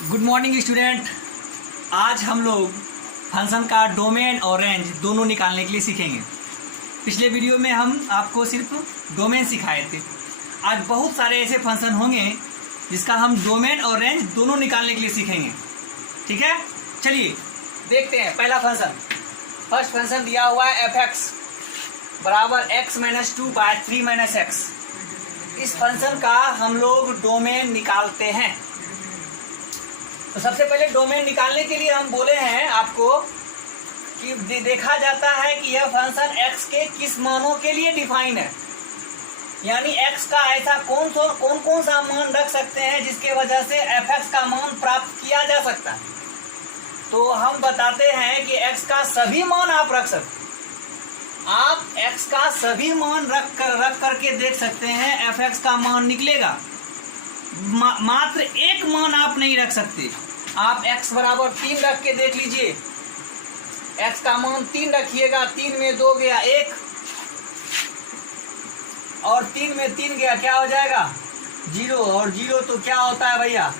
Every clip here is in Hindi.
Good morning student. आज हम लोग फंक्शन का डोमेन और रेंज दोनों निकालने के लिए सीखेंगे। पिछले वीडियो में हम आपको सिर्फ डोमेन सिखाए थे। आज बहुत सारे ऐसे फंक्शन होंगे जिसका हम डोमेन और रेंज दोनों निकालने के लिए सीखेंगे। ठीक है, चलिए देखते हैं। पहला फंक्शन, फर्स्ट फंक्शन दिया हुआ है एफ एक्स बराबर x-2/3 - x। इस फंक्शन का हम लोग डोमेन निकालते हैं। तो सबसे पहले डोमेन निकालने के लिए हम बोले हैं आपको कि देखा जाता है कि यह फंक्शन x के किस मानों के लिए डिफाइन है, यानी x का ऐसा कौन सा मान रख सकते हैं जिसके वजह से fx का मान प्राप्त किया जा सकता है। तो हम बताते हैं कि x का सभी मान आप रख सकते हैं। आप x का सभी मान रख करके देख सकते हैं, fx का मान निकलेगा। मात्र एक मान आप नहीं रख सकते। आप x बराबर 3 रख के देख लीजिए। x का मान 3 रखिएगा, 3 में 2 गया 1 और 3 में 3 गया, क्या हो जाएगा 0। और 0 तो क्या होता है भैया,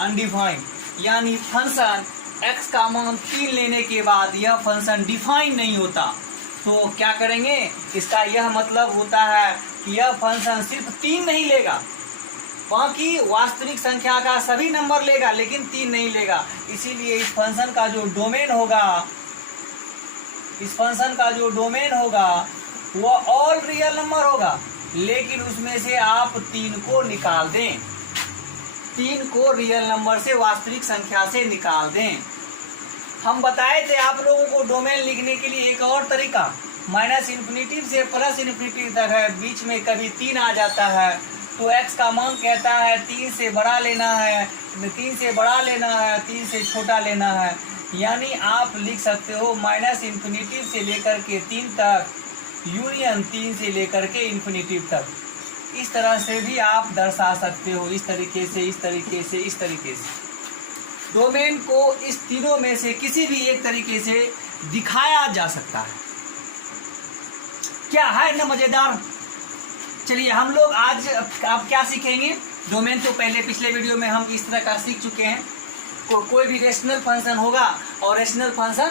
अनडिफाइंड। यानी फंक्शन x का मान 3 लेने के बाद यह फंक्शन डिफाइन नहीं होता। तो क्या करेंगे, इसका यह मतलब होता है कि यह फंक्शन सिर्फ 3 नहीं लेगा, बाकी वास्तविक संख्या का सभी नंबर लेगा लेकिन 3 नहीं लेगा। इसीलिए इस फंक्शन का जो डोमेन होगा वह ऑल रियल नंबर होगा, लेकिन उसमें से आप 3 को निकाल दें। 3 को रियल नंबर से, वास्तविक संख्या से निकाल दें। हम बताए थे आप लोगों को डोमेन लिखने के लिए एक और तरीका, -∞ से +∞ तक है, बीच में कभी 3 आ जाता है तो x का मान कहता है 3 से बड़ा लेना है, 3 से बड़ा लेना है, 3 से छोटा लेना है। यानी आप लिख सकते हो -∞ से लेकर के 3 तक यूनियन 3 से लेकर के ∞ तक। इस तरह से भी आप दर्शा सकते हो, इस तरीके से। डोमेन को इस तीनों में से किसी भी एक तरीके से दिखाया जा सकता है। क्या है ना मजेदार। चलिए हम लोग आज आप क्या सीखेंगे। डोमेन तो पहले पिछले वीडियो में हम इस तरह का सीख चुके हैं। कोई भी रेशनल फंक्शन होगा और रेशनल फंक्शन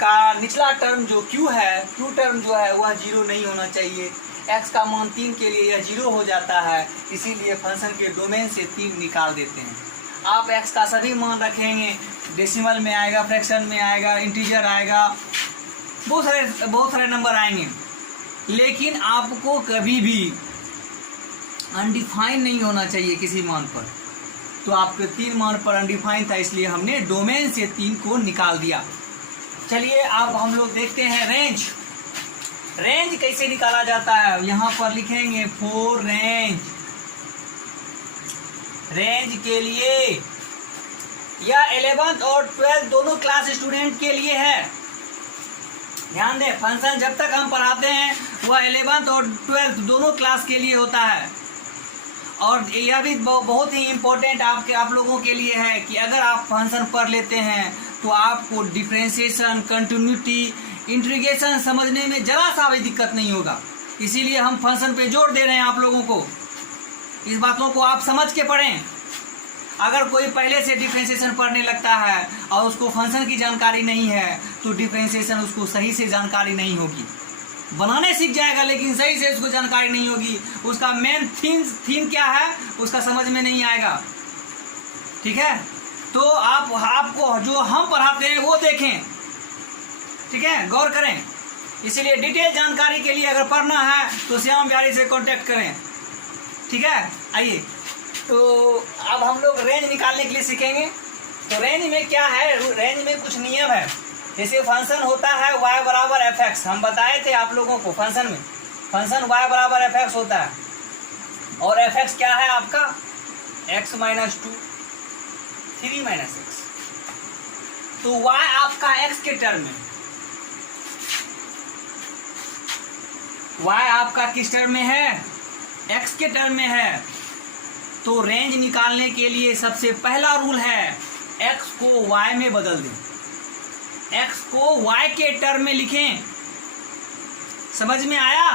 का निचला टर्म जो q है, q टर्म जो है वह 0 नहीं होना चाहिए। x का मान 3 के लिए यह 0 हो जाता है, इसीलिए फंक्शन के डोमेन से 3 निकाल देते हैं। आप x का सभी मान रखेंगे, डेसिमल में आएगा, फ्रैक्शन में आएगा, इंटीजर आएगा, बहुत सारे नंबर आएंगे, लेकिन आपको कभी भी अनडिफाइन नहीं होना चाहिए किसी मान पर। तो आपके 3 मान पर अनडिफाइन था, इसलिए हमने डोमेन से 3 को निकाल दिया। चलिए अब हम लोग देखते हैं रेंज। रेंज कैसे निकाला जाता है, यहां पर लिखेंगे फॉर रेंज। रेंज के लिए यह 11th और 12th दोनों क्लास स्टूडेंट के लिए है। ध्यान दें, फंक्शन जब तक हम पढ़ाते हैं वह 11th और 12th दोनों क्लास के लिए होता है। और यह भी बहुत ही इम्पोर्टेंट आप लोगों के लिए है कि अगर आप फंक्शन पढ़ लेते हैं तो आपको डिफरेंशिएशन, कंटिन्यूटी, इंटीग्रेशन समझने में जरा सा भी दिक्कत नहीं होगा। इसीलिए हम फंक्शन पे जोर दे रहे हैं आप लोगों को। इस बातों को आप समझ के पढ़ें। अगर कोई पहले से डिफरेंशिएशन पढ़ने लगता है और उसको फंक्शन की जानकारी नहीं है तो डिफरेंशिएशन उसको सही से जानकारी नहीं होगी। बनाने सीख जाएगा लेकिन सही से उसको जानकारी नहीं होगी, उसका मेन थीम क्या है उसका समझ में नहीं आएगा। ठीक है, तो आपको जो हम पढ़ाते हैं वो देखें, ठीक है, गौर करें। इसीलिए डिटेल जानकारी के लिए अगर पढ़ना है तो श्याम बिहारी से कांटेक्ट करें। ठीक है, आइए तो अब हम लोग रेंज निकालने के लिए सीखेंगे। तो रेंज में क्या है, रेंज में कुछ नियम है। जैसे फंक्शन होता है y बराबर fx, हम बताए थे आप लोगों को फंक्शन में फंक्शन y बराबर fx होता है और fx क्या है आपका x - 2 3 - x। तो y आपका x के टर्म में, y आपका किस टर्म में है, x के टर्म में है। तो रेंज निकालने के लिए सबसे पहला रूल है x को y में बदल दें, x को y के टर्म में लिखें। समझ में आया?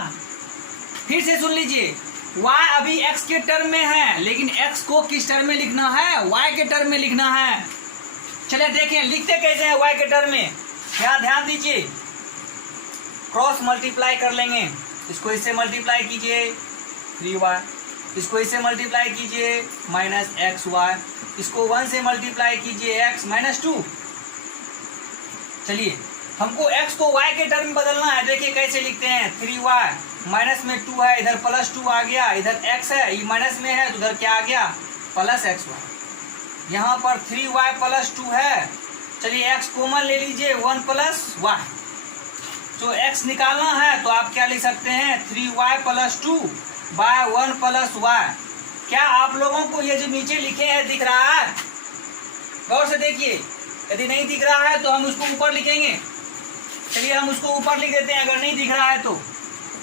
फिर से सुन लीजिए, y अभी x के टर्म में है, लेकिन x को किस टर्म में लिखना है? y के टर्म में लिखना है। चलिए देखें लिखते कैसे हैं y के टर्म में। ध्यान दीजिए, क्रॉस मल्टीप्लाई कर लेंगे। इसको इससे मल्टीप्लाई कीजिए 3y, इसको इससे मल्टीप्लाई कीजिए -xy, इसको 1 से मल्टीप्लाई कीजिए x -2। चलिए हमको x को y के टर्म में बदलना है। देखिए कैसे लिखते हैं, 3y माइनस में 2 है, इधर +2 आ गया, इधर x है, ये माइनस में है तो उधर क्या आ गया +xy। यहाँ पर 3y + 2 है। चलिए x कॉमन ले लीजिए, 1 + y। तो x निकालना है तो आप क्या लिख सकते हैं, 3y + 2 बाय 1 + y। क्या आप लोगों को ये जो नीचे लिखे हैं दिख रहा है? गौर से देखिए, यदि नहीं दिख रहा है तो हम उसको ऊपर लिखेंगे। चलिए हम उसको ऊपर लिख देते हैं अगर नहीं दिख रहा है तो।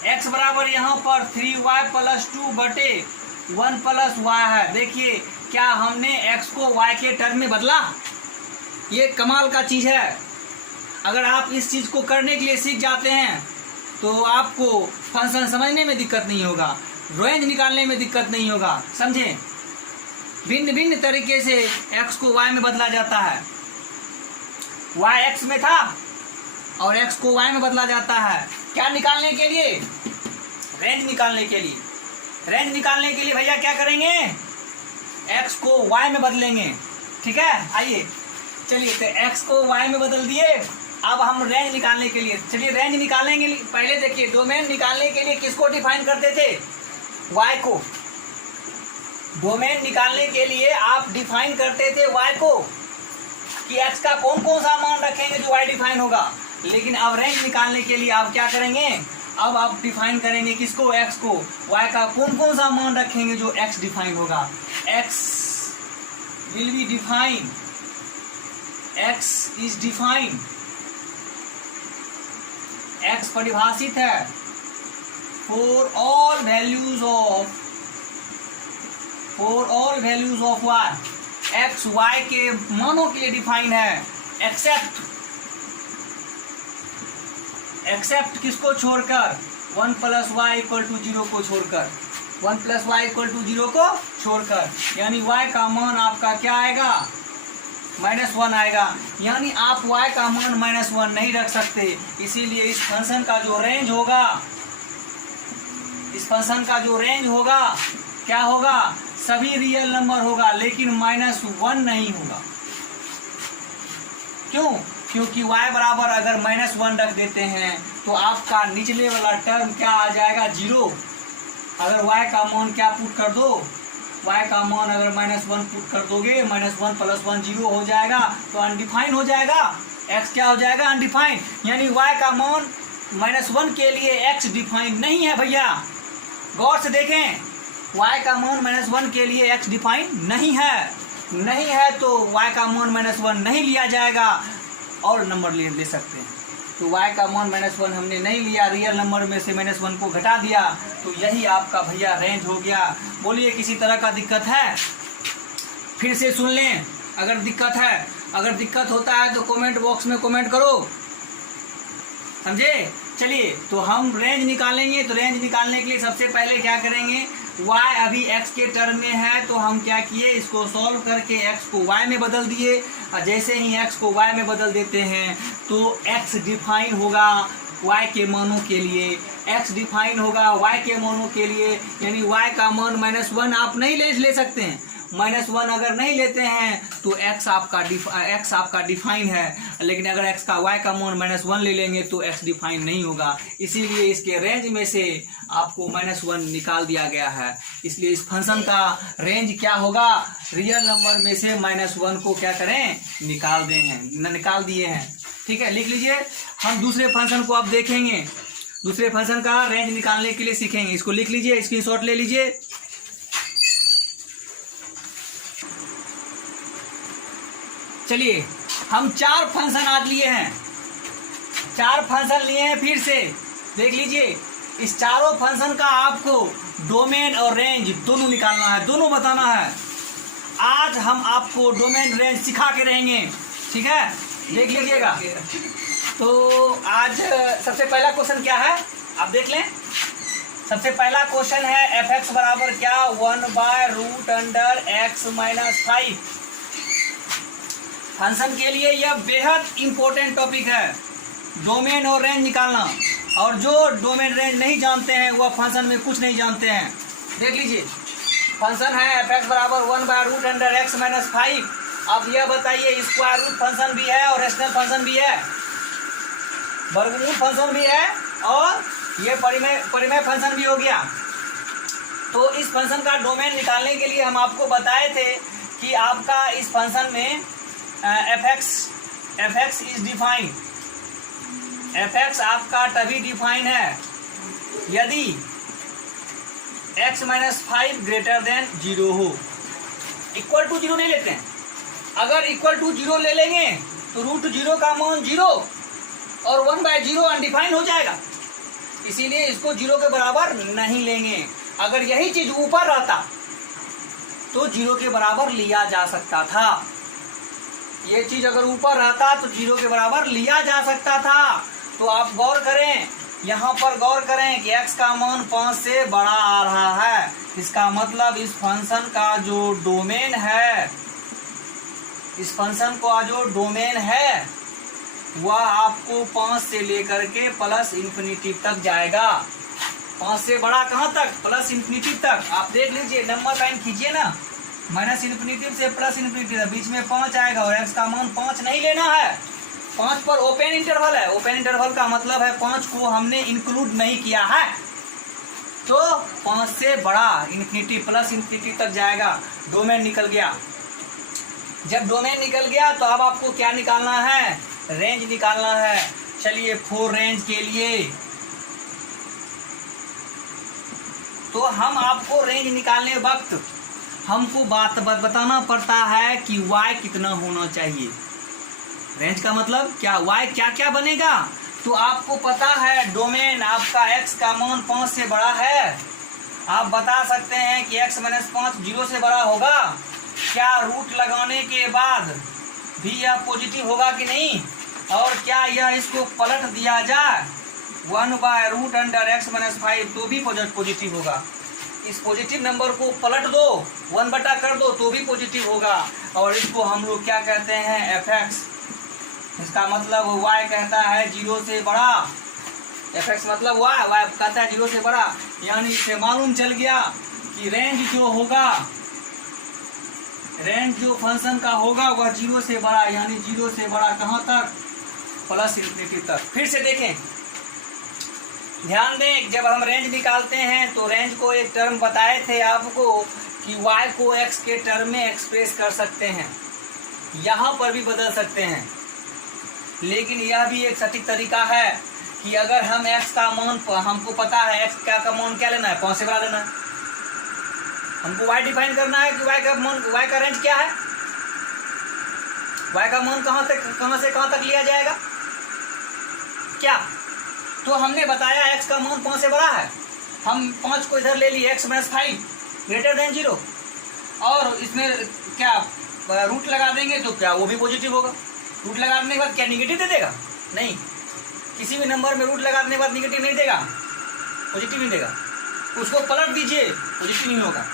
x बराबर यहाँ पर 3y + 2 बटे 1 + y है। देखिए क्या हमने x को y के टर्म में बदला? ये कमाल का चीज है। अगर आप इस चीज को करने के लिए सीख जाते हैं तो आपको फंक्शन समझने में दिक्कत नहीं होगा, रेंज निकालने में दिक्कत नहीं होगा। समझे? भिन्न भिन्न तरीके से x को y में बदला जाता है। y x में था और x को y में बदला जाता है। क्या निकालने के लिए? रेंज निकालने के लिए। रेंज निकालने के लिए भैया क्या करेंगे, x को y में बदलेंगे। ठीक है, आइए चलिए तो x को y में बदल दिए। अब हम रेंज निकालने के लिए, चलिए रेंज निकालने के लिए पहले देखिए, डोमेन निकालने के लिए किसको डिफाइन करते थे? y को। डोमेन निकालने के लिए आप डिफाइन करते थे y को कि x का कौन कौन सा मान रखेंगे जो y डिफाइन होगा। लेकिन अब रेंज निकालने के लिए आप क्या करेंगे, अब आप डिफाइन करेंगे किसको, x को। y का कौन कौन सा मान रखेंगे जो x डिफाइन होगा। x will be define, x is defined, x परिभाषित है for all values of y। x y के मानों के लिए डिफाइन है, एक्सेप्ट किसको छोड़कर, 1 + y = 0 को छोड़कर, 1 + y = 0 को छोड़कर। यानी y का मान आपका क्या आएगा, -1 आएगा। यानी आप y का मान -1 नहीं रख सकते। इसीलिए इस फंक्शन का जो रेंज होगा, इस फंक्शन का जो रेंज होगा क्या होगा, सभी रियल नंबर होगा लेकिन -1 नहीं होगा। क्यों? क्योंकि y बराबर अगर -1 रख देते हैं तो आपका निचले वाला टर्म क्या आ जाएगा, 0। अगर y का मान क्या पुट कर दो, y का मान अगर -1 पुट कर दोगे, -1 + 1 0 हो जाएगा तो अनडिफाइन हो जाएगा। x क्या हो जाएगा, अनडिफाइन। यानी y का मान -1 के लिए x डिफाइन नहीं है भैया। गौर से देखें, y का मान -1 के लिए x डिफाइन नहीं है तो y का मान -1 नहीं लिया जाएगा और नंबर ले सकते हैं। तो y का मान -1 हमने नहीं लिया, रियल नंबर में से -1 को घटा दिया, तो यही आपका भैया रेंज हो गया। बोलिए किसी तरह का दिक्कत है? फिर से सुन लें अगर दिक्कत है। अगर दिक्कत होता है तो कमेंट बॉक्स में कमेंट करो, समझे? चलिए तो हम रेंज निकालेंगे। तो रेंज निकालने के लिए सबसे पहले क्या करेंगे, y अभी x के टर्म में है तो हम क्या किए, इसको सॉल्व करके x को y में बदल दिए। और जैसे ही x को y में बदल देते हैं तो x डिफाइन होगा y के मानों के लिए, x डिफाइन होगा y के मानों के लिए। यानी y का मान -1 आप नहीं ले सकते हैं। -1 अगर नहीं लेते हैं तो x आपका डिफाइन है, लेकिन अगर x का y का मान -1 ले लेंगे तो x डिफाइन नहीं होगा। इसीलिए इसके रेंज में से आपको -1 निकाल दिया गया है। इसलिए इस फंक्शन का रेंज क्या होगा, रियल नंबर में से -1 को क्या करें, निकाल दिए हैं। ठीक है, लिख लीजिए। हम दूसरे फंक्शन को अब देखेंगे, दूसरे फंक्शन का रेंज निकालने के लिए सीखेंगे। इसको लिख लीजिए, स्क्रीनशॉट ले लीजिए। चलिए हम 4 फंक्शन आज लिए हैं, 4 फंक्शन लिए हैं। फिर से देख लीजिए, इस चारों फंक्शन का आपको डोमेन और रेंज दोनों निकालना है, दोनों बताना है। आज हम आपको डोमेन रेंज सिखा के रहेंगे, ठीक है? देख लीजिएगा। तो आज सबसे पहला क्वेश्चन क्या है आप देख लें। सबसे पहला क्वेश्चन है एफ एक्स बराबर क्या 1/√x-5। फंक्शन के लिए यह बेहद इंपॉर्टेंट टॉपिक है, डोमेन और रेंज निकालना। और जो डोमेन रेंज नहीं जानते हैं वह फंक्शन में कुछ नहीं जानते हैं। देख लीजिए, फंक्शन है एफ एक्स बराबर 1/√x-5। अब यह बताइए स्क्वायर रूट फंक्शन भी है और रेशनल फंक्शन भी है, वर्गमूल फंक्शन भी है और ये परिमेय फंक्शन भी हो गया। तो इस फंक्शन का डोमेन निकालने के लिए हम आपको बताए थे कि आपका इस फंक्शन में F x is defined. F x आपका तभी डिफाइन है यदि x-5 ग्रेटर देन 0 हो। इक्वल टू 0 नहीं लेते हैं, अगर इक्वल टू 0 ले लेंगे तो √0 का मान 0 और 1/0 अनडिफाइंड हो जाएगा, इसीलिए इसको 0 के बराबर नहीं लेंगे। अगर यही चीज ऊपर रहता तो 0 के बराबर लिया जा सकता था। ये चीज अगर ऊपर रहता तो 0 के बराबर लिया जा सकता था। तो आप गौर करें, यहाँ पर गौर करें कि x का मान 5 से बड़ा आ रहा है। इसका मतलब इस फंक्शन का जो डोमेन है, इस फंक्शन का जो डोमेन है वह आपको 5 से लेकर के प्लस इंफिनिटी तक जाएगा। 5 से बड़ा कहाँ तक? प्लस इंफिनिटी तक। आप देख लीजिए, नंबर लाइन खींचिए ना, माइनस इंफिनिटी से प्लस इंफिनिटी तक, बीच में 5 आएगा और x का मान 5 नहीं लेना है। 5 पर ओपन इंटरवल है। ओपन इंटरवल का मतलब है 5 को हमने इंक्लूड नहीं किया है, तो 5 से बड़ा इंफिनिटी प्लस इंफिनिटी तक जाएगा। डोमेन निकल गया। जब डोमेन निकल गया तो अब आपको क्या निकालना है? रेंज निकालना है। चलिए, 4 रेंज के लिए तो हम आपको रेंज निकालने वक्त हमको बात बताना पड़ता है कि y कितना होना चाहिए। रेंज का मतलब क्या, y क्या क्या बनेगा। तो आपको पता है डोमेन आपका x का मान 5 से बड़ा है। आप बता सकते हैं कि x-5 0 से बड़ा होगा। क्या रूट लगाने के बाद भी यह पॉजिटिव होगा कि नहीं, और क्या यह इसको पलट दिया जाए 1/√x-5 तो भी पॉजिटिव होगा। इस पॉजिटिव नंबर को पलट दो, 1 बटा कर दो तो भी पॉजिटिव होगा। और इसको हम लोग क्या कहते हैं? F x. इसका मतलब y कहता है 0 से बड़ा। एफ एक्स मतलब y कहता है 0 से बड़ा। यानी इससे मालूम चल गया कि रेंज जो होगा, रेंज जो फंक्शन का होगा वह 0 से बड़ा, यानी 0 से बड़ा कहाँ तक? प्लस इंफिनिटी तक। फिर से देखें, ध्यान दें, जब हम रेंज निकालते हैं तो रेंज को एक टर्म बताए थे आपको कि y को x के टर्म में एक्सप्रेस कर सकते हैं, यहाँ पर भी बदल सकते हैं। लेकिन यह भी एक सटीक तरीका है कि अगर हम x का मान, हमको पता है x का मान क्या लेना है, 5 से बड़ा लेना है। हमको y डिफाइन करना है कि y का रेंज क्या है, y का मान कहाँ से कहाँ तक लिया जाएगा क्या। तो हमने बताया x का मान 5 से बड़ा है, हम 5 को इधर ले लिए, x-5 ग्रेटर देन 0, और इसमें क्या रूट लगा देंगे तो क्या वो भी पॉजिटिव होगा। रूट लगाने के बाद क्या निगेटिव दे देगा? नहीं, किसी भी नंबर में रूट लगाने के बाद निगेटिव नहीं देगा, पॉजिटिव नहीं देगा। उसको पलट दीजिए, पॉजिटिव नहीं होगा।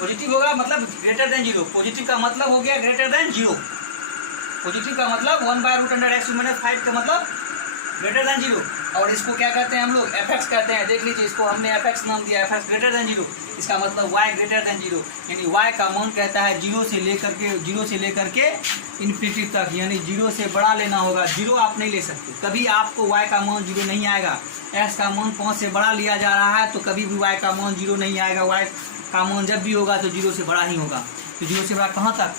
पॉजिटिव होगा मतलब ग्रेटर देन 0। पॉजिटिव का मतलब हो गया ग्रेटर देन 0। पॉजिटिव का मतलब 1/√x-5 का मतलब ग्रेटर देन 0। और इसको क्या कहते हैं हम लोग? एफ एक्स कहते हैं। देख लीजिए, इसको हमने एफ एक्स नाम दिया, एफ एक्स ग्रेटर देन 0। इसका मतलब y ग्रेटर देन 0, यानी y का मान कहता है 0 से लेकर के इन्फिनिटी तक, यानी 0 से बड़ा लेना होगा। 0 आप नहीं ले सकते, कभी आपको y का मान 0 नहीं आएगा। x का मान 5 से बड़ा लिया जा रहा है तो कभी भी y का मान 0 नहीं आएगा। y का मान जब भी होगा तो 0 से बड़ा ही होगा। तो 0 से बड़ा कहाँ तक?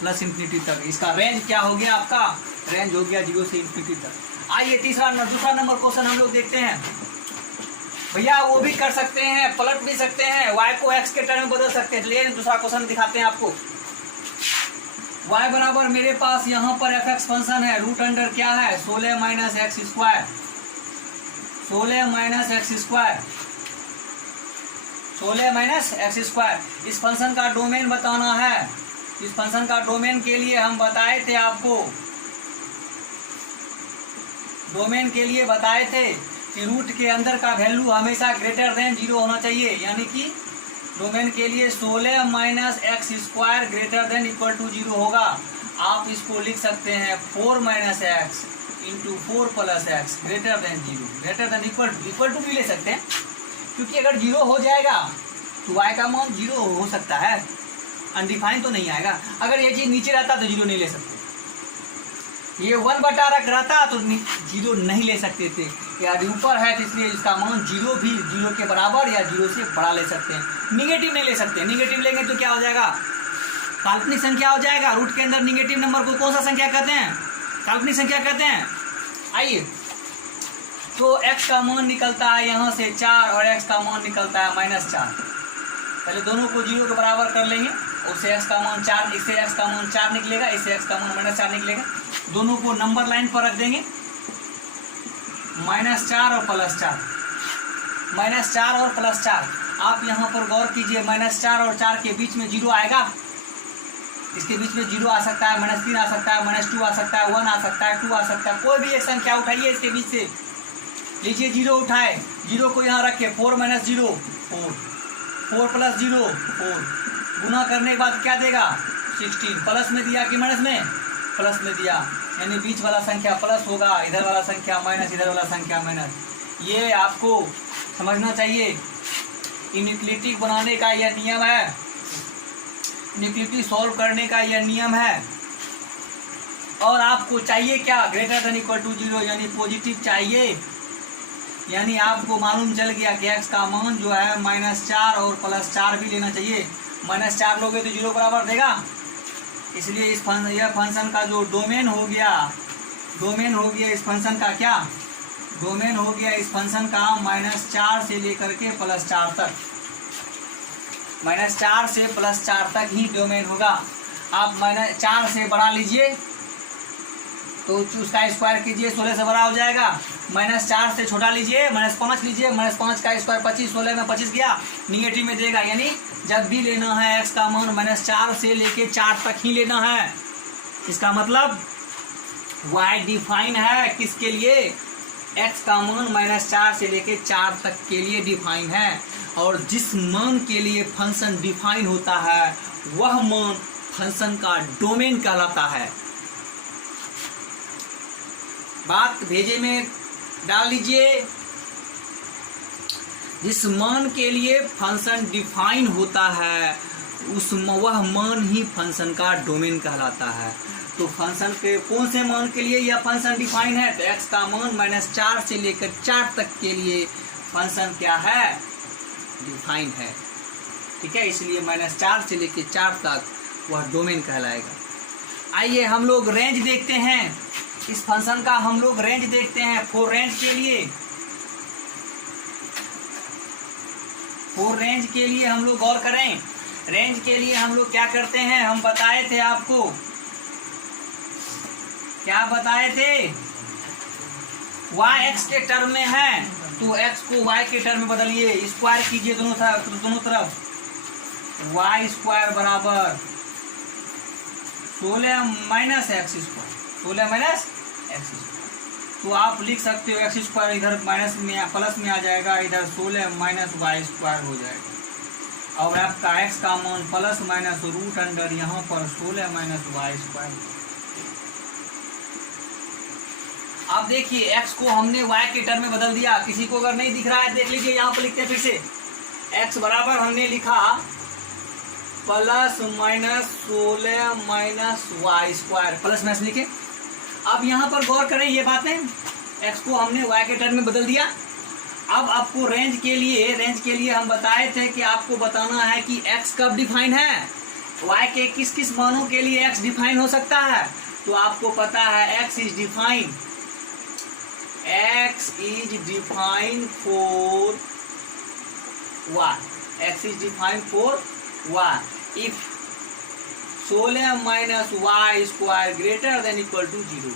प्लस इंफिनिटी तक। इसका रेंज क्या हो गया? आपका रेंज हो गया 0 से इंफिनिटी तक। आइए दूसरा नंबर क्वेश्चन हम लोग देखते हैं। भैया वो भी कर सकते हैं, पलट भी सकते हैं, y को x के टर्म में बदल सकते हैं। चलिए दूसरा क्वेश्चन दिखाते हैं आपको। y बराबर मेरे पास यहाँ पर एफ एक्स फंक्शन है, रूट अंडर क्या है? 16 minus x square. 16 minus x square. इस फंक्शन का डोमेन बताना है। इस फंक्शन का डोमेन के लिए हम बताए थे आपको, डोमेन के लिए बताए थे कि रूट के अंदर का वैल्यू हमेशा ग्रेटर देन 0 होना चाहिए, यानी कि डोमेन के लिए 16 minus x square greater than equal to 0 होगा। आप इसको लिख सकते हैं 4 minus x into 4 plus x greater than 0, greater than equal to भी ले सकते हैं, क्योंकि अगर 0 हो जाएगा तो y का मान 0 हो सकता है, अनडिफाइन तो नहीं आएगा। अगर ये चीज नीचे रहता तो 0 नहीं ले सकते, ये 1/रख रहता तो 0 नहीं ले सकते थे, यार ऊपर है तो इसलिए इसका मान 0 भी 0 के बराबर या 0 से बड़ा ले सकते हैं। निगेटिव नहीं ले सकते, निगेटिव लेंगे तो क्या हो जाएगा, काल्पनिक संख्या हो जाएगा। रूट के अंदर निगेटिव नंबर को कौन सा संख्या कहते हैं, काल्पनिक संख्या कहते हैं। आइए, तो x का मान निकलता है यहाँ से 4 और x का मान निकलता है -4। पहले दोनों को 0 के बराबर कर लेंगे, उससे x का मान 4, इससे x का मान 4 निकलेगा, इससे x का मान -4 निकलेगा। दोनों को नंबर लाइन पर रख देंगे, -4 और +4, -4 और +4। आप यहाँ पर गौर कीजिए, -4 और 4 के बीच में 0 आएगा, इसके बीच में 0 आ सकता है, -3 आ सकता है, -2 आ सकता है, 1 आ सकता है, 2 आ सकता है, कोई भी एक संख्या उठाइए इसके बीच से। लीजिए 0 उठाए, 0 को यहाँ रखे, 4 - 0 4, 4 + 0 4, गुना करने के बाद क्या देगा 16। प्लस में दिया कि माइनस में, प्लस में दिया, यानी बीच वाला संख्या प्लस होगा, इधर वाला संख्या माइनस, इधर वाला संख्या माइनस। ये आपको समझना चाहिए, इनइक्वालिटी बनाने का यह नियम है, इनइक्वालिटी सॉल्व करने का यह नियम है। और आपको चाहिए क्या, ग्रेटर देन इक्वल टू 0, यानी पॉजिटिव चाहिए। यानी आपको मालूम चल गया कि x का मान जो है -4 और +4 भी लेना चाहिए। -4 लोगे तो 0 बराबर देगा, इसलिए यह फंक्शन का जो डोमेन हो गया, डोमेन हो गया इस फंक्शन का, क्या डोमेन हो गया इस फंक्शन का -4 से लेकर के +4 तक, -4 से +4 तक ही डोमेन होगा। आप -4 से बढ़ा लीजिए तो उसका स्क्वायर कीजिए, 16 से बड़ा हो जाएगा। -4 से छोटा लीजिए, -5 लीजिए, -5 का स्क्वायर 25, 16 में 25 गया, निगेटिव में देगा। यानी जब भी लेना है x का मान -4 से लेके 4 तक ही लेना है। इसका मतलब y डिफाइन है किसके लिए, x का मान -4 से लेके 4 तक के लिए डिफाइन है। और जिस मान के लिए फंक्शन डिफाइन होता है वह मान फंक्शन का डोमेन कहलाता है। बात भेजे में डाल लीजिए, जिस मान के लिए फंक्शन डिफाइन होता है वह मान ही फंक्शन का डोमेन कहलाता है। तो फंक्शन के कौन से मान के लिए यह फंक्शन डिफाइन है, तो x का मान -4 से लेकर 4 तक के लिए फंक्शन क्या है, डिफाइन है। ठीक है, इसलिए -4 से लेकर 4 तक वह डोमेन कहलाएगा। आइए हम लोग रेंज देखते हैं, इस फंक्शन का हम लोग रेंज देखते हैं। फोर रेंज के लिए हम लोग गौर करें। रेंज के लिए हम लोग क्या करते हैं, हम बताए थे आपको, क्या बताए थे, y x के टर्म में है तो x को y के टर्म में बदलिए, स्क्वायर कीजिए दोनों तरफ, y स्क्वायर बराबर 16 minus x square, 16 minus x square. तो आप लिख सकते हो एक्स स्क्वायर इधर माइनस में प्लस में आ जाएगा, इधर 16 माइनस वाई स्क्वायर हो जाएगा। और आपका एक्स का मान प्लस माइनस रूट अंडर यहाँ पर 16 माइनस वाई स्क्वायर। आप देखिए x को हमने y के टर्म में बदल दिया। किसी को अगर नहीं दिख रहा है देख लीजिए, यहाँ पर लिखते हैं फिर से, x बराबर हमने लिखा plus minus 16 minus y square, plus minus लिखे। अब यहाँ पर गौर करें ये बातें, x को हमने y के टर्म में बदल दिया। अब आपको रेंज के लिए हम बताए थे कि आपको बताना है कि x कब डिफाइन है, y के किस किस मानों के लिए x डिफाइन हो सकता है। तो आपको पता है x is define for y, x is define for y if 16 minus y square greater than equal to 0,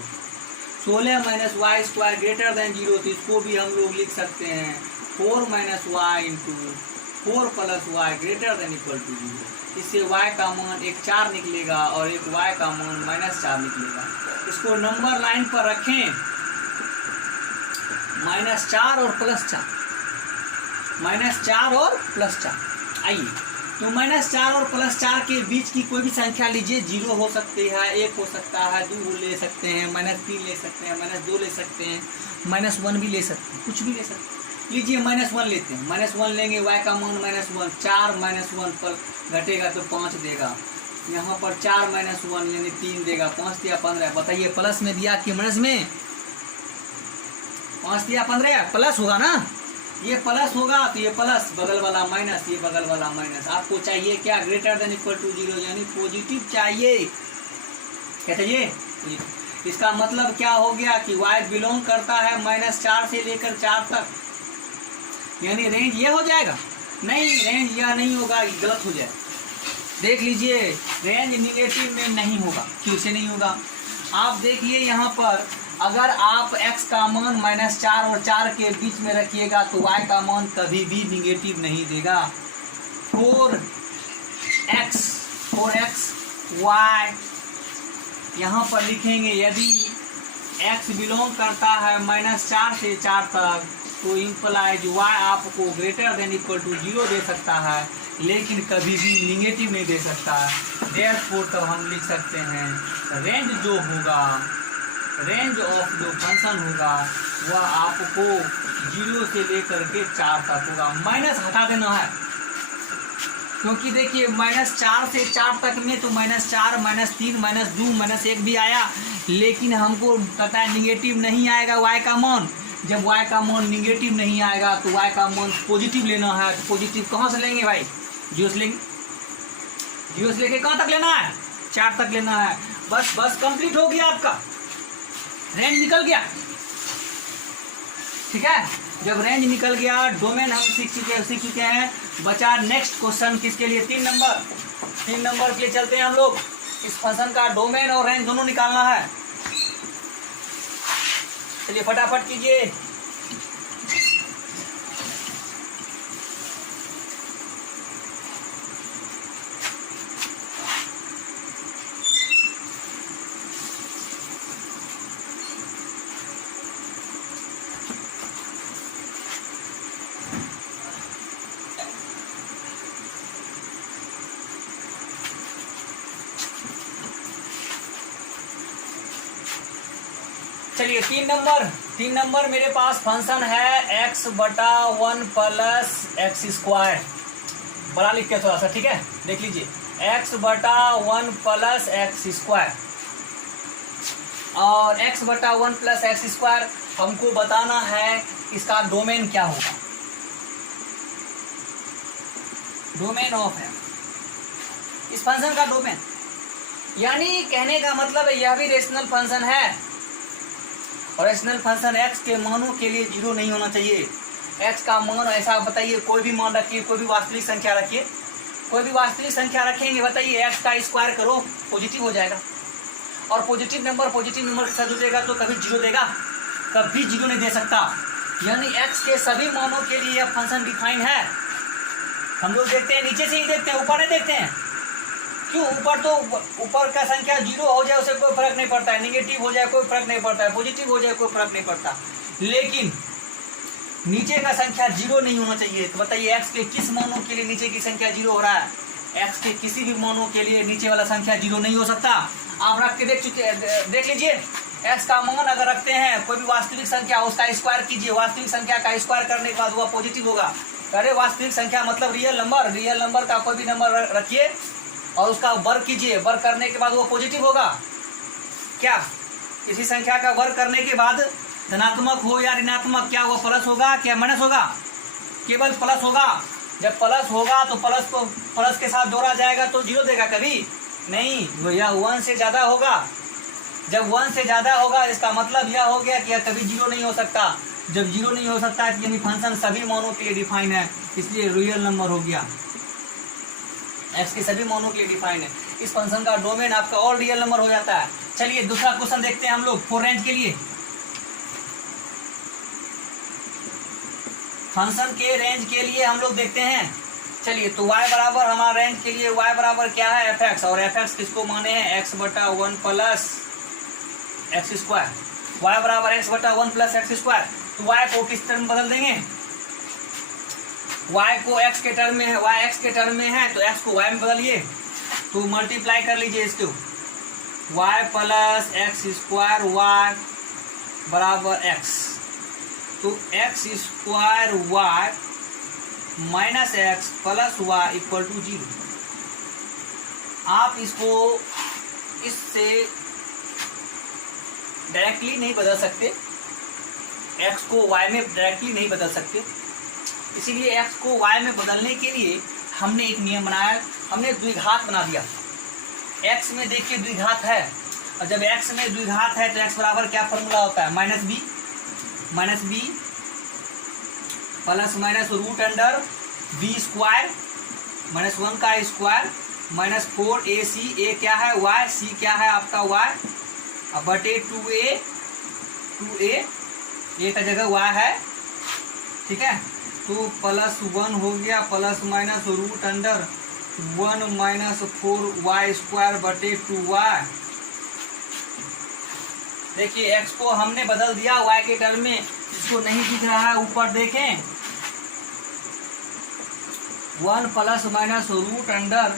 16 minus y square greater than 0, तो इसको भी हम लोग लिख सकते हैं 4 minus y into 4 plus y greater than equal to 0। इससे y का मान एक 4 निकलेगा और एक y का मान -4 निकलेगा। इसको नंबर लाइन पर रखें, -4 और +4, -4 और +4। आइए, तो -4 और +4 के बीच की कोई भी संख्या लीजिए, 0 हो सकती है, 1 हो सकता है, 2 ले सकते हैं, -3 ले सकते हैं, -2 ले सकते हैं, -1 भी ले सकते हैं, कुछ भी ले सकते हैं। लीजिए -1 लेते हैं, -1 लेंगे, y का मान -1, 4 -1 पर घटेगा तो 5 देगा। यहाँ पर 4 -1 यानी 3 देगा, 5 दिया 15। बताइए प्लस में दिया कि माइनस में? 5 दिया 15, प्लस होगा ना, ये प्लस होगा तो ये प्लस, बगल वाला माइनस, ये बगल वाला माइनस। आपको चाहिए क्या? ग्रेटर देन इक्वल टू 0 यानी पॉजिटिव चाहिए। क्या चाहिए? इसका मतलब क्या हो गया कि y बिलोंग करता है -4 से लेकर 4 तक, यानी रेंज ये हो जाएगा। नहीं, रेंज यह नहीं होगा, गलत हो जाए। देख लीजिए, रेंज निगेटिव में नहीं होगा। क्यों से नहीं होगा? आप देखिए यहाँ पर, अगर आप x का मान -4 और 4 के बीच में रखिएगा तो y का मान कभी भी निगेटिव नहीं देगा। 4x y यहाँ पर लिखेंगे, यदि x बिलोंग करता है -4 से 4 तक तो इम्प्लाइज y आपको ग्रेटर देन इक्वल टू 0 दे सकता है, लेकिन कभी भी निगेटिव नहीं दे सकता है। देयरफॉर तब हम लिख सकते हैं रेंज जो होगा, रेंज ऑफ जो फंक्शन होगा वह आपको 0 से लेकर के 4 तक होगा। माइनस हटा देना है, क्योंकि देखिए -4 से 4 तक में तो -4, -3, -2, -1 भी आया, लेकिन हमको पता है निगेटिव नहीं आएगा y का मान। जब y का मान निगेटिव नहीं आएगा तो y का मान पॉजिटिव लेना है। तो पॉजिटिव कहाँ से लेंगे भाई? 0 से लेंगे। 0 से लेके कहाँ तक लेना है? 4 तक लेना है। बस कंप्लीट हो गया आपका, रेंज निकल गया। ठीक है, जब रेंज निकल गया, डोमेन हम सीख चुके हैं। बचा नेक्स्ट क्वेश्चन, किसके लिए? 3 नंबर के लिए चलते हैं हम लोग। इस फंक्शन का डोमेन और रेंज दोनों निकालना है। चलिए फटाफट कीजिए। चलिए 3 नंबर मेरे पास फंक्शन है x/1 प्लस x²। बड़ा लिख के थोड़ा सा, ठीक है, देख लीजिए, x/1 प्लस x²। और x/1 प्लस x² हमको बताना है इसका डोमेन क्या होगा। डोमेन ऑफ है इस फंक्शन का डोमेन, यानी कहने का मतलब है यह भी रेशनल फंक्शन है, और रेशनल फंक्शन x के मानों के लिए 0 नहीं होना चाहिए। x का मान ऐसा बताइए, कोई भी मान रखिए, कोई भी वास्तविक संख्या रखिए, कोई भी वास्तविक संख्या रखेंगे, बताइए x का स्क्वायर करो, पॉजिटिव हो जाएगा। और पॉजिटिव नंबर के साथ जुड़ेगा तो कभी 0 देगा, कभी 0 नहीं दे सकता। यानी x के सभी मानों के लिए यह फंक्शन डिफाइन है। हम लोग देखते हैं नीचे से ही देखते हैं, ऊपर नहीं देखते हैं। क्यों? ऊपर का संख्या 0 हो जाए उसे कोई फर्क नहीं पड़ता है, निगेटिव हो जाए कोई फर्क नहीं पड़ता है, पॉजिटिव हो जाए कोई फर्क नहीं पड़ता, लेकिन नीचे का संख्या 0 नहीं होना चाहिए। तो बताइए x के किस मानों के लिए नीचे की संख्या 0 हो रहा है? x के किसी भी मानों के लिए नीचे वाला संख्या 0 नहीं हो सकता। आप रख के देख लीजिए, x का मान अगर रखते हैं कोई भी वास्तविक संख्या, उसका स्क्वायर कीजिए, वास्तविक संख्या का स्क्वायर करने के बाद वह पॉजिटिव होगा। अरे वास्तविक संख्या मतलब रियल नंबर का कोई भी नंबर रखिए और उसका वर्ग कीजिए, वर्ग करने के बाद वो पॉजिटिव होगा। क्या किसी संख्या का वर्ग करने के बाद धनात्मक हो या ऋणात्मक, क्या वो प्लस होगा क्या माइनस होगा? केवल प्लस होगा। जब प्लस होगा तो प्लस को प्लस के साथ जोड़ा जाएगा तो 0 देगा, कभी नहीं। यह 1 से ज़्यादा होगा। जब 1 से ज़्यादा होगा इसका मतलब यह हो गया कि यह कभी 0 नहीं हो सकता। जब 0 नहीं हो सकता है यानी फंक्शन सभी मानों के लिए डिफाइन है, इसलिए रियल नंबर हो गया। x के सभी मानों के लिए डिफाइन है। इस फंक्शन का डोमेन आपका और रियल नंबर हो जाता है। चलिए दूसरा क्वेश्चन देखते हैं हम लोग। फॉर रेंज के लिए, फंक्शन के रेंज के लिए हम लोग देखते हैं। चलिए तो y बराबर हमारा रेंज के लिए y बराबर क्या है? fx, और fx किसको माने हैं? x/1 plus x²। y बराबर x/1 प्लस x²। तो y को किस टर्म बदल देंगे, y को x के टर्म में है, y x के टर्म में है तो x को y में बदलिए, तो मल्टीप्लाई कर लीजिए इसको, y plus x square y बराबर x, तो x स्क्वायर y minus x plus y equal to 0। आप इसको इससे डायरेक्टली नहीं बदल सकते, x को y में डायरेक्टली नहीं बदल सकते, इसीलिए x को y में बदलने के लिए हमने एक नियम बनाया, हमने द्विघात बना दिया। x में देखिए द्विघात है, और जब x में द्विघात है तो x बराबर क्या फॉर्मूला होता है, minus b plus minus root under b square minus 1 का स्क्वायर माइनस 4ac, ए क्या है y, c क्या है आपका y, अब बटे 2a ए का जगह y है, ठीक है, तो प्लस 1 हो गया plus minus root under 1 minus 4y square बटे 2y। देखिए x को हमने बदल दिया y के टर्म में, इसको नहीं दिख रहा है, ऊपर देखें 1 plus minus root under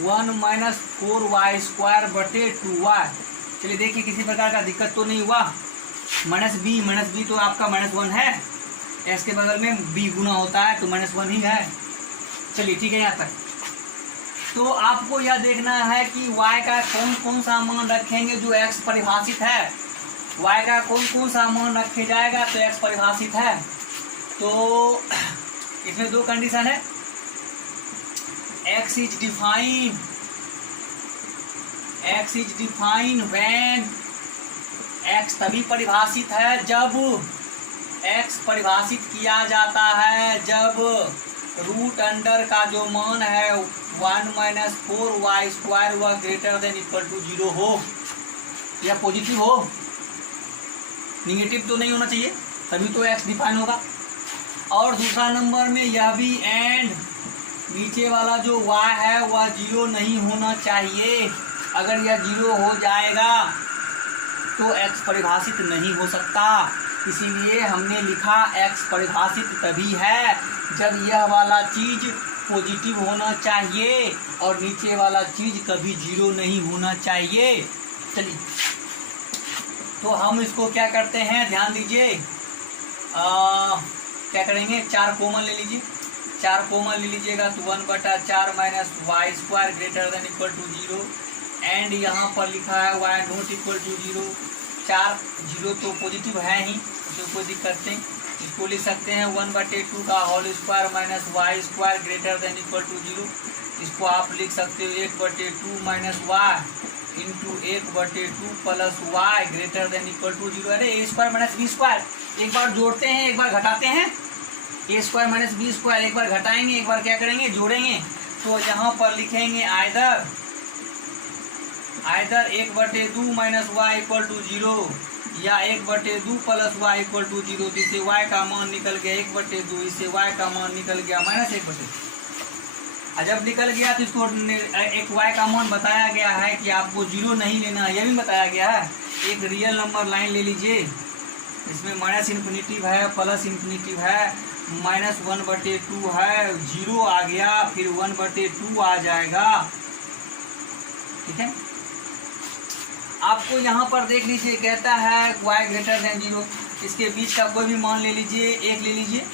1 minus 4y square बटे 2y। चलिए देखिए किसी प्रकार का दिक्कत तो नहीं हुआ, माइनस बी तो आपका -1 है, x के बगल में b गुना होता है तो -1 ही है। चलिए ठीक है यहाँ तक। तो आपको यह देखना है कि y का कौन कौन सा मान रखेंगे जो x परिभाषित है, y का कौन कौन सा मान रखे जाएगा तो x परिभाषित है। तो इसमें दो कंडीशन है, x is defined when x तभी परिभाषित है जब x परिभाषित किया जाता है जब रूट अंडर का जो मान है 1 माइनस 4y स्क्वायर वह ग्रेटर देन इक्वल टू 0 हो या पॉजिटिव हो, निगेटिव तो नहीं होना चाहिए, तभी तो x डिफाइन होगा। और दूसरा नंबर में यह भी एंड नीचे वाला जो y है वह 0 नहीं होना चाहिए, अगर यह 0 हो जाएगा तो x परिभाषित नहीं हो सकता। इसीलिए हमने लिखा x परिभाषित तभी है जब यह वाला चीज पॉजिटिव होना चाहिए और नीचे वाला चीज कभी 0 नहीं होना चाहिए। चलिए तो हम इसको क्या करते हैं, ध्यान दीजिए, क्या करेंगे, 4 कॉमन ले लीजिए, 4 कॉमन ले लीजिएगा तो 1/4 minus y square greater than equal to 0 and यहाँ पर लिखा है y नॉट इक्वल टू 0। 4 0 तो पॉजिटिव है ही, तो कोई दिक्कत नहीं, इसको लिख सकते हैं 1/2 का whole square minus y square greater than equal to 0। इसको आप लिख सकते हो 1/2 minus y into 1/2 plus y greater than equal to 0। अरे a square minus b square एक बार जोड़ते हैं एक बार घटाते हैं, a square minus b square एक बार घटाएंगे एक बार क्या करेंगे जोड़ेंगे, तो यहाँ पर लिखेंगे either 1/2 minus y equal to 0 या 1/2 प्लस वाई इक्वल टू 0। जिससे y का मान निकल गया 1/2, इससे y का मान निकल गया -1/2। जब निकल गया तो इसको एक y का मान बताया गया है कि आपको 0 नहीं लेना है, यह भी बताया गया है। एक रियल नंबर लाइन ले लीजिए, इसमें माइनस इन्फिनिटिव है प्लस इन्फिनिटिव है, -1/2 है, 0 आ गया फिर 1/2 आ जाएगा, ठीक है। आपको यहाँ पर देख लीजिए कहता है y ग्रेटर देन 0, इसके बीच का कोई भी मान ले लीजिए, 1 ले लीजिए,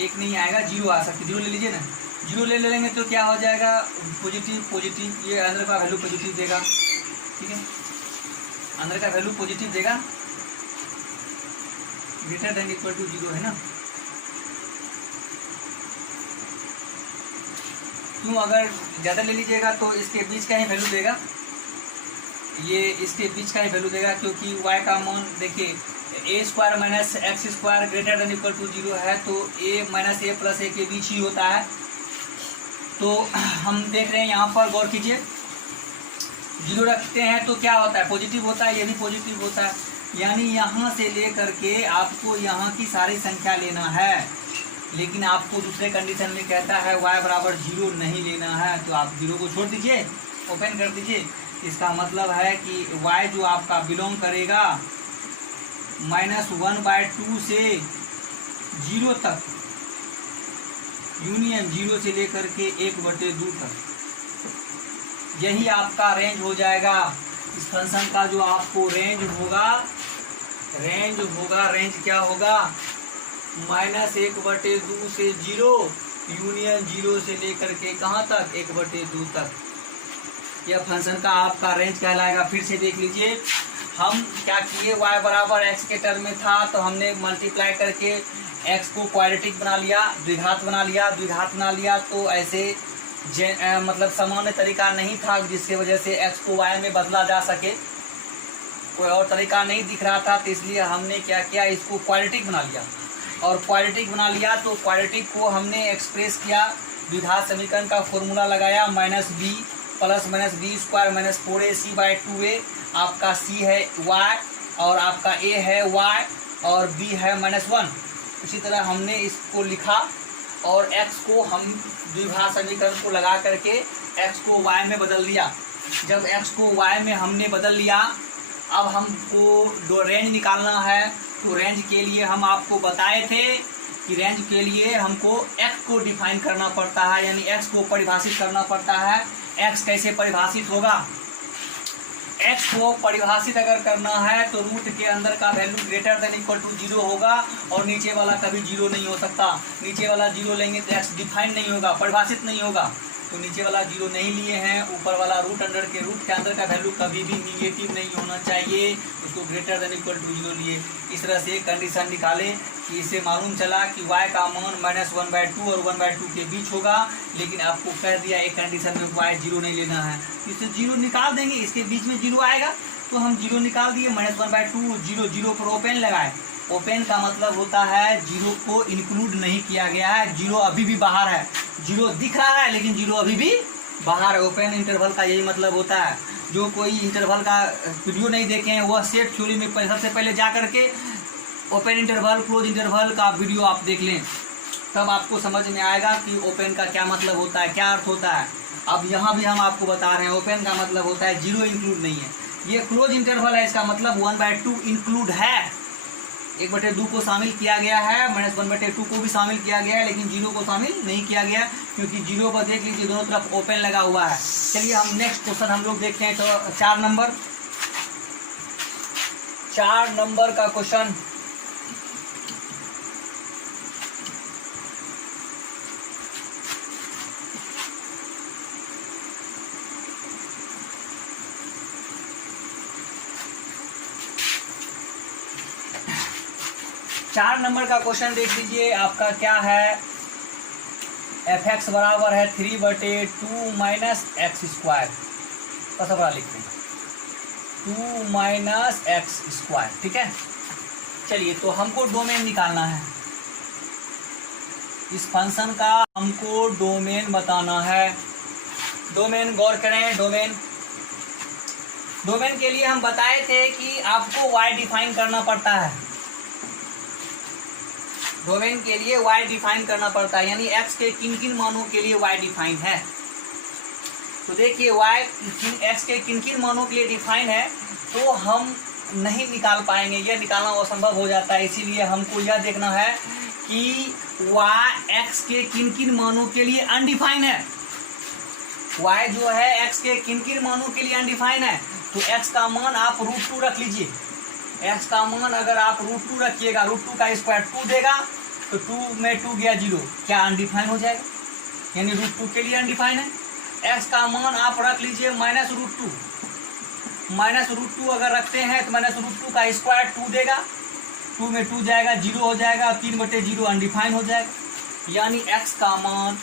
1 नहीं आएगा 0 आ सकती, 0 ले लीजिए ना, 0 ले लेंगे तो क्या हो जाएगा पॉजिटिव, ये अंदर का वैल्यू पॉजिटिव देगा, ठीक है, अंदर का वैल्यू पॉजिटिव देगा, ग्रेटर देन इक्वल टू 0 है ना। क्यों, अगर ज़्यादा ले लीजिएगा तो इसके बीच का ही वैल्यू देगा, ये इसके बीच का ही वैल्यू देगा, क्योंकि y का मान देखिए A square minus x square greater than equal to 0 है, तो a minus A plus A के बीच ही होता है। तो हम देख रहे हैं यहाँ पर गौर कीजिए, 0 रखते हैं तो क्या होता है पॉजिटिव होता है, ये भी पॉजिटिव होता है, यानी यहाँ से ले करके आपको यहाँ की सारी संख्या लेना है, लेकिन आपको दूसरे कंडीशन में कहता है y बराबर 0 नहीं लेना है, तो आप 0 को छोड़ दीजिए, ओपन कर दीजिए। इसका मतलब है कि y जो आपका बिलोंग करेगा -1/2 से 0 तक, यूनियन 0 से लेकर के 1/2 तक, यही आपका रेंज हो जाएगा। इस फंक्शन का जो आपको रेंज होगा, रेंज क्या होगा, -1/2 से 0, यूनियन 0 से लेकर के कहाँ तक, 1/2 तक। यह फंक्शन का आपका रेंज कहलाएगा। फिर से देख लीजिए, हम क्या किए, y बराबर x के टर्म में था तो हमने मल्टीप्लाई करके x को क्वाड्रेटिक बना लिया, द्विघात बना लिया तो ऐसे मतलब सामान्य तरीका नहीं था जिसकी वजह से x को y में बदला जा सके, कोई और तरीका नहीं दिख रहा था, तो इसलिए हमने क्या किया, इसको क्वाड्रेटिक बना लिया। और क्वाड्रेटिक बना लिया तो क्वाड्रेटिक को हमने एक्सप्रेस किया, द्विघात समीकरण का फॉर्मूला लगाया, -b + -b² - 4ac/2a, आपका c है y और आपका a है y और b है -1। इसी तरह हमने इसको लिखा और x को हम द्विघात समीकरण को लगा करके x को y में बदल दिया। जब x को y में हमने बदल लिया, अब हमको रेंज निकालना है। तो रेंज के लिए हम आपको बताए थे कि रेंज के लिए हमको x को डिफाइन करना पड़ता है, यानी x को परिभाषित करना पड़ता है। x कैसे परिभाषित होगा, x को परिभाषित अगर करना है तो रूट के अंदर का value greater than equal to 0 होगा और नीचे वाला कभी 0 नहीं हो सकता। नीचे वाला 0 लेंगे तो x डिफाइन नहीं होगा, परिभाषित नहीं होगा। तो नीचे वाला 0 नहीं लिए हैं, ऊपर वाला रूट के अंदर का वैल्यू कभी भी निगेटिव नहीं होना चाहिए, उसको ग्रेटर देन इक्वल टू 0 लिए। इस तरह से कंडीशन निकालें कि इससे मालूम चला कि y का मान -1/2 और 1/2 के बीच होगा, लेकिन आपको कह दिया एक कंडीशन में y 0 नहीं लेना है, इससे 0 निकाल देंगे, इसके बीच में 0 आएगा तो हम 0 निकाल दिए। -1/2 0 0 पर ओपन लगाए। ओपन का मतलब होता है 0 को इंक्लूड नहीं किया गया है, 0 अभी भी बाहर है। 0 दिख रहा है लेकिन 0 अभी भी बाहर है। ओपन इंटरवल का यही मतलब होता है। जो कोई इंटरवल का वीडियो नहीं देखे हैं वह सेट थ्योरी में सबसे पहले जा करके ओपन इंटरवल क्लोज इंटरवल का वीडियो आप देख लें, तब आपको समझ में आएगा कि ओपन का क्या मतलब होता है, क्या अर्थ होता है। अब यहाँ भी हम आपको बता रहे हैं, ओपन का मतलब होता है 0 इंक्लूड नहीं है। ये क्लोज इंटरवल है, इसका मतलब 1/2 इंक्लूड है, 1/2 को शामिल किया गया है, -1/2 को भी शामिल किया गया है, लेकिन 0 को शामिल नहीं किया गया क्योंकि 0 पर देख लीजिए दोनों तरफ ओपन लगा हुआ है। चलिए हम नेक्स्ट क्वेश्चन हम लोग देखते हैं। तो 4 नंबर का क्वेश्चन, देख लीजिए। आपका क्या है, fx बराबर है 3/2 - x²। बस बड़ा लिखते हैं 2 - x², ठीक है। चलिए तो हमको डोमेन निकालना है, इस फंक्शन का हमको डोमेन बताना है। डोमेन गौर करें, डोमेन के लिए हम बताए थे कि आपको y डिफाइन करना पड़ता है। डोमेन के लिए y डिफाइन करना पड़ता है, यानी x के किन किन मानों के लिए y डिफाइन है। तो देखिए x के किन किन मानों के लिए डिफाइन है तो हम नहीं निकाल पाएंगे, यह निकालना असंभव हो जाता है। इसीलिए हमको यह देखना है कि y x के किन किन मानों के लिए अनडिफाइन है। y जो है x के किन किन मानों के लिए अनडिफाइन है। तो x का मान आप √2 रख लीजिए। x का मान अगर आप √2 रखिएगा, √2 का स्क्वायर 2 देगा, तो 2 में 2 गया 0, क्या अनडिफाइन हो जाएगा, यानी √2 के लिए अनडिफाइन है। x का मान आप रख लीजिए -√2, -√2 अगर रखते हैं तो -√2 का स्क्वायर 2 देगा, 2 में 2 जाएगा 0 हो जाएगा, 3/0 अनडिफाइन हो जाएगा। यानी x का मान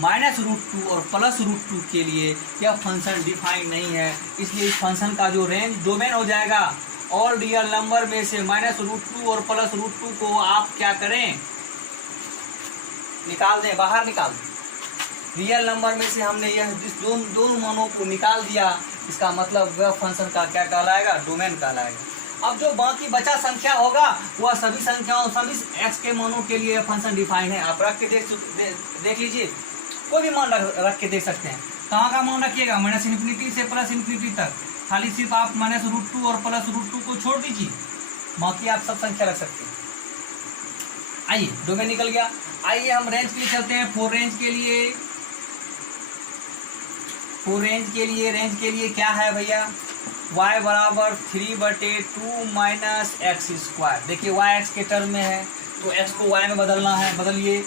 -√2 और +√2 के लिए यह फंक्शन डिफाइन नहीं है। इसलिए इस फंक्शन का जो रेंज डोमेन हो जाएगा, ऑल रियल नंबर में से -√2 और +√2 को आप क्या करें, निकाल दें, बाहर निकाल दें। रियल नंबर में से हमने यह दोनों मानों को निकाल दिया, इसका मतलब वह फंक्शन का क्या कहलाएगा, डोमेन कहलाएगा। अब जो बाकी बचा संख्या होगा वह सभी संख्याओं, सभी x के मानों के लिए फंक्शन डिफाइन है। आप रख के देख लीजिए, कोई भी मान रख के देख सकते हैं। कहाँ का मान रखिएगा, -∞ से +∞ तक, खाली सिर्फ आप -√2 और +√2 को छोड़ दीजिए, बाकी आप सब संख्या रख सकते हैं। आइए डोमेन निकल गया। आइए हम रेंज के लिए चलते हैं। फोर रेंज के लिए क्या है भैया, y बराबर 3/2 माइनस एक्स स्क्वायर। देखिए y x के टर्म में है तो x को y में बदलना है, बदलिए,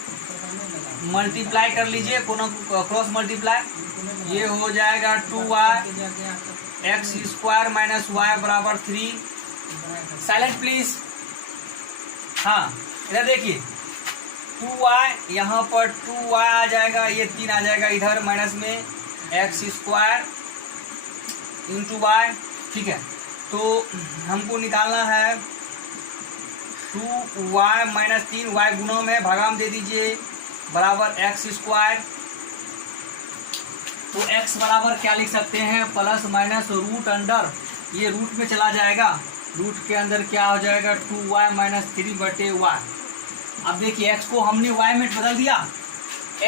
मल्टीप्लाई कर लीजिए, क्रॉस मल्टीप्लाई, ये हो जाएगा 2y x square minus y बराबर 3। Silent please. हाँ इधर देखिए 2y, यहाँ पर 2y आ जाएगा, ये 3 आ जाएगा इधर माइनस में, एक्स स्क्वायर इंटू वाई। ठीक है, तो हमको निकालना है 2y माइनस 3y गुणों में भागा में दे दीजिए बराबर एक्स स्क्वायर। तो x बराबर क्या लिख सकते हैं, प्लस माइनस रूट अंडर, ये रूट में चला जाएगा, रूट के अंदर क्या हो जाएगा 2y माइनस 3/y। अब देखिए x को हमने y में बदल दिया,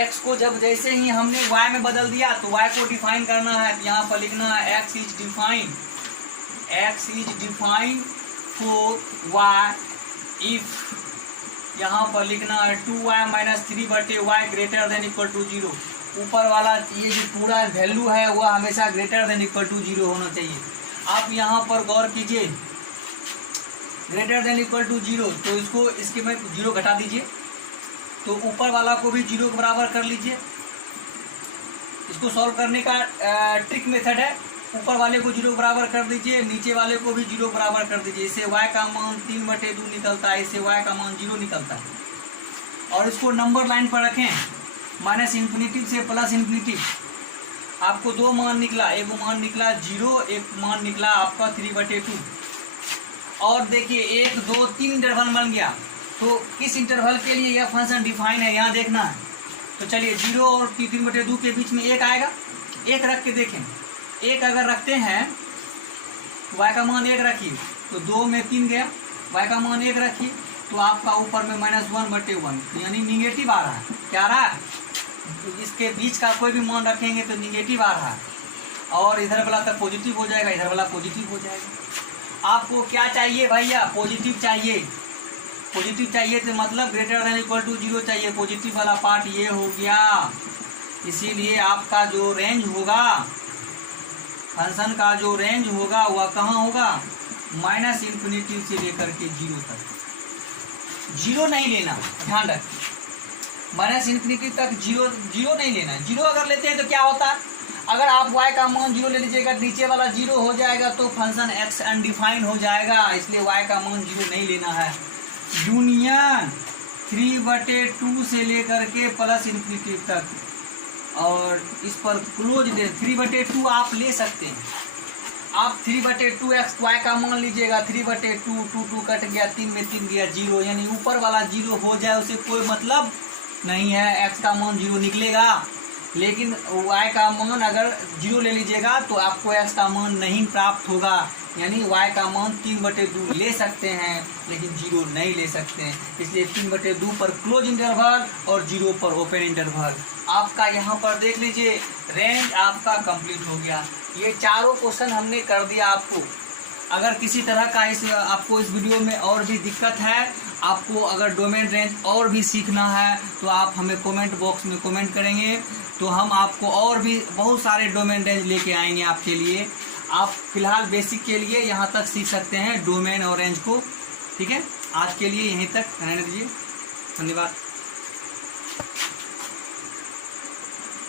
x को जब जैसे ही हमने y में बदल दिया तो y को डिफाइन करना है, यहाँ पर लिखना है x is define for y if, यहाँ पर लिखना है 2y minus 3/y greater than equal to 0। ऊपर वाला ये जो पूरा वैल्यू है वह हमेशा ग्रेटर देन इक्वल टू 0 होना चाहिए। आप यहाँ पर गौर कीजिए, ग्रेटर देन इक्वल टू 0, तो इसके में 0 घटा दीजिए, तो ऊपर वाला को भी 0 के बराबर कर लीजिए। इसको सॉल्व करने का ट्रिक मेथड है, ऊपर वाले को 0 बराबर कर दीजिए, नीचे वाले को भी 0 बराबर कर दीजिए, इससे y का मान 3/2 निकलता है, इससे y का मान 0 निकलता है। और इसको नंबर लाइन पर रखें, माइनस इन्फिनिटी से प्लस इन्फिनिटी। आपको दो मान निकला, एक मान निकला 0, एक मान निकला आपका 3/2। और देखिए 1 2 3 इंटरवल बन गया, तो किस इंटरवल के लिए यह फंक्शन डिफाइन है यहाँ देखना है। तो चलिए 0 और 3/2 के बीच में 1 आएगा, 1 रख के देखें, 1 अगर रखते हैं y का मान 1 रखिए तो 2 में 3 गया, y का मान 1 रखिए तो आपका ऊपर में -1/1 यानी निगेटिव आ रहा है। क्या आ रहा है, इसके बीच का कोई भी मान रखेंगे तो निगेटिव आ रहा है, और इधर वाला तक पॉजिटिव हो जाएगा, इधर वाला पॉजिटिव हो जाएगा। आपको क्या चाहिए भैया, पॉजिटिव चाहिए। पॉजिटिव चाहिए तो मतलब ग्रेटर देन इक्वल टू 0 चाहिए, पॉजिटिव वाला पार्ट ये हो गया। इसीलिए आपका जो रेंज होगा, फंक्शन का जो रेंज होगा वह कहाँ होगा, माइनस इन्फिनिटी से लेकर के 0 तक। 0 नहीं लेना, ध्यान रखें, माइनस इन्फिनिटी तक 0 नहीं लेना। 0 अगर लेते हैं तो क्या होता है, अगर आप y का मान 0 ले लीजिएगा, नीचे वाला 0 हो जाएगा तो फंक्शन x अनडिफाइंड हो जाएगा, इसलिए y का मान 0 नहीं लेना है। यूनियन 3/2 से लेकर के प्लस इन्फिनिटी तक, और इस पर क्लोज 3/2 आप ले सकते हैं। आप 3/2 x y का मान लीजिएगा, 3/2 2 कट गया, 3 में 3 गया 0, यानी ऊपर वाला 0 हो जाए उसे कोई मतलब नहीं है, x का मान 0 निकलेगा। लेकिन y का मान अगर 0 ले लीजिएगा तो आपको x का मान नहीं प्राप्त होगा, यानी y का मान 3/2 ले सकते हैं लेकिन 0 नहीं ले सकते हैं। इसलिए 3/2 पर क्लोज इंटरवल और 0 पर ओपन इंटरवल। आपका यहाँ पर देख लीजिए रेंज आपका कंप्लीट हो गया। ये चारों क्वेश्चन हमने कर दिया आपको। अगर किसी तरह का आपको इस वीडियो में और भी दिक्कत है, आपको अगर डोमेन रेंज और भी सीखना है तो आप हमें कमेंट बॉक्स में कमेंट करेंगे, तो हम आपको और भी बहुत सारे डोमेन रेंज लेके आएंगे आपके लिए। आप फिलहाल बेसिक के लिए यहाँ तक सीख सकते हैं डोमेन और रेंज को। ठीक है, आज के लिए यहीं तक रहने दीजिए। धन्यवाद।